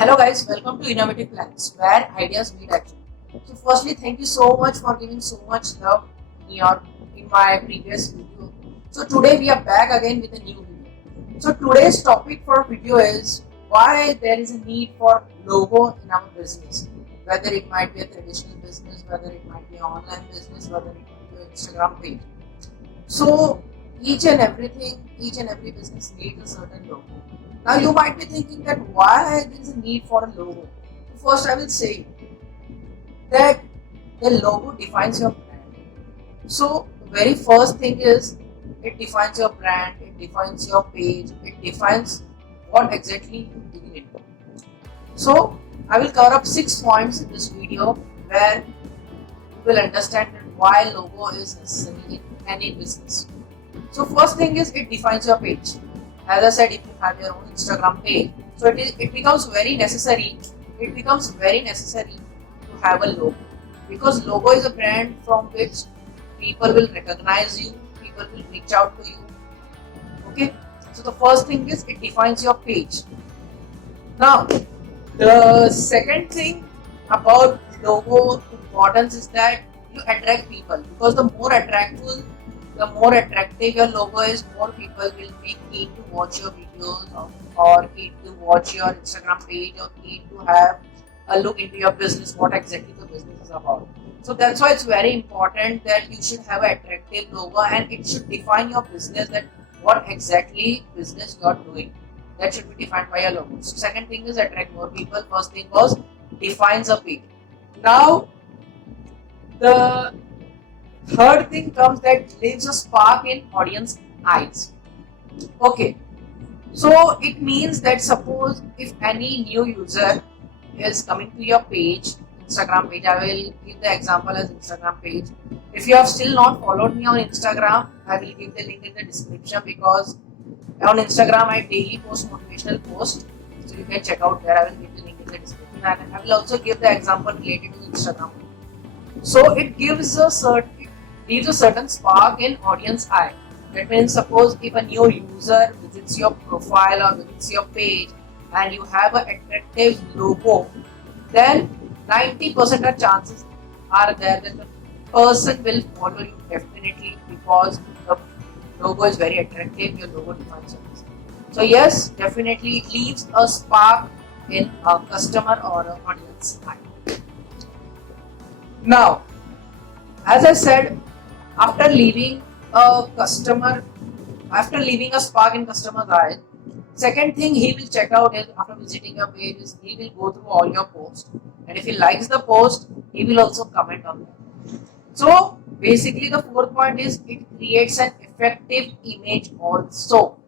Hello guys, welcome to Innovative Plans where ideas meet action. So firstly, thank you so much for giving so much love in my previous video. So today we are back again with a new video. So today's topic for video is why there is a need for logo in our business. Whether it might be a traditional business, whether it might be an online business, whether it might be an Instagram page. So each and every business needs a certain logo. Now you might be thinking that why there is a need for a logo. First, I will say that the logo defines your brand. So the very first thing is it defines your brand, it defines your page, it defines what exactly you do it. So I will cover up 6 points in this video where you will understand that why logo is necessary in any business. So first thing is it defines your page. As I said, if you have your own Instagram page, so it becomes very necessary. It becomes very necessary to have a logo, because logo is a brand from which people will recognize you, people will reach out to you. Okay, so the first thing is it defines your page. Now, the second thing about logo importance is that you attract people, because the more attractive your logo is, more people will be keen to watch your videos or keen to watch your Instagram page or keen to have a look into your business, what exactly the business is about. So that's why it's very important that you should have an attractive logo and it should define your business, that what exactly business you are doing. That should be defined by your logo. So second thing is attract more people. First thing was defines a page. Now the third thing comes that leaves a spark in audience eyes. Okay, so it means that suppose if any new user is coming to your page, Instagram page, I will give the example as Instagram page. If you have still not followed me on Instagram, I will give the link in the description, because on Instagram I daily post motivational posts, so you can check out there. I will give the link in the description, and I will also give the example related to Instagram. So it leaves a certain spark in audience eye. That means suppose if a new user visits your profile or visits your page and you have an attractive logo, then 90% of chances are there that the person will follow you definitely, because the logo is very attractive, your logo defines your business. So yes, definitely it leaves a spark in a customer or an audience eye. Now, as I said, after leaving a spark in customer's eye, second thing he will check out is, after visiting your page, is he will go through all your posts, and if he likes the post, he will also comment on that. So basically the fourth point is it creates an effective image also.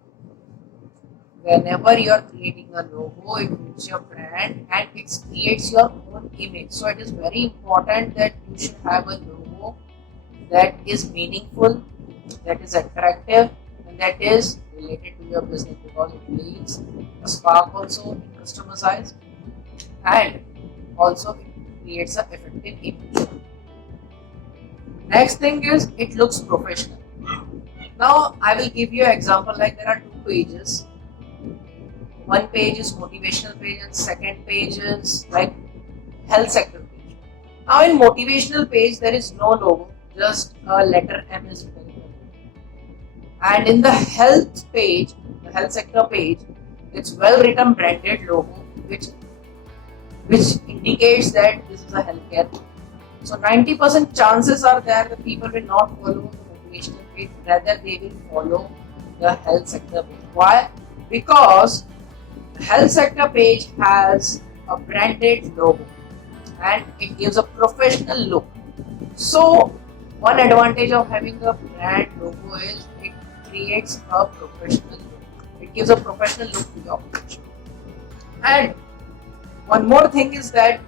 Whenever you are creating a logo, it builds your brand and it creates your own image. So it is very important that you should have a logo that is meaningful, that is attractive, and that is related to your business, because it leaves a spark also in customers' eyes, and also it creates an effective image. Next thing is it looks professional. Now I will give you an example, like there are two pages. One page is motivational page and second page is like health sector page. Now in motivational page there is no logo, just a letter M is written. And in the health page, the health sector page, it's well written branded logo which indicates that this is a healthcare page. So 90% chances are there that people will not follow the motivational page, rather they will follow the health sector page. Why? Because the health sector page has a branded logo and it gives a professional look. So one advantage of having a brand logo is it creates a professional look. It gives a professional look to your page. And one more thing is that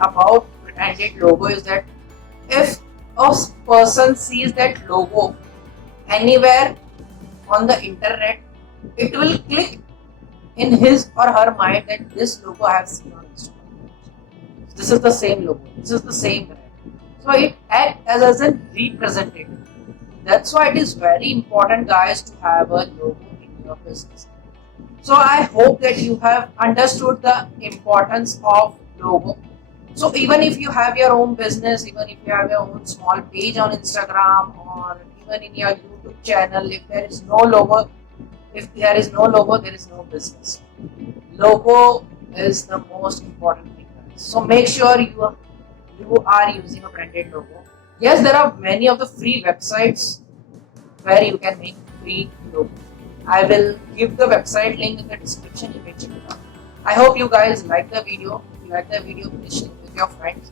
about branded logo is that if a person sees that logo anywhere on the internet, it will click in his or her mind that this logo I have seen on Instagram. This is the same logo. This is the same brand. So it acts as a representative. That's why it is very important, guys, to have a logo in your business. So I hope that you have understood the importance of logo. So even if you have your own business, even if you have your own small page on Instagram, or even in your YouTube channel, if there is no logo, there is no business. Logo is the most important thing, guys. So make sure you are using a branded logo. Yes, there are many of the free websites where you can make free logo. I will give the website link in the description. You can check it out. I hope you guys like the video. If you like the video, please share it with your friends.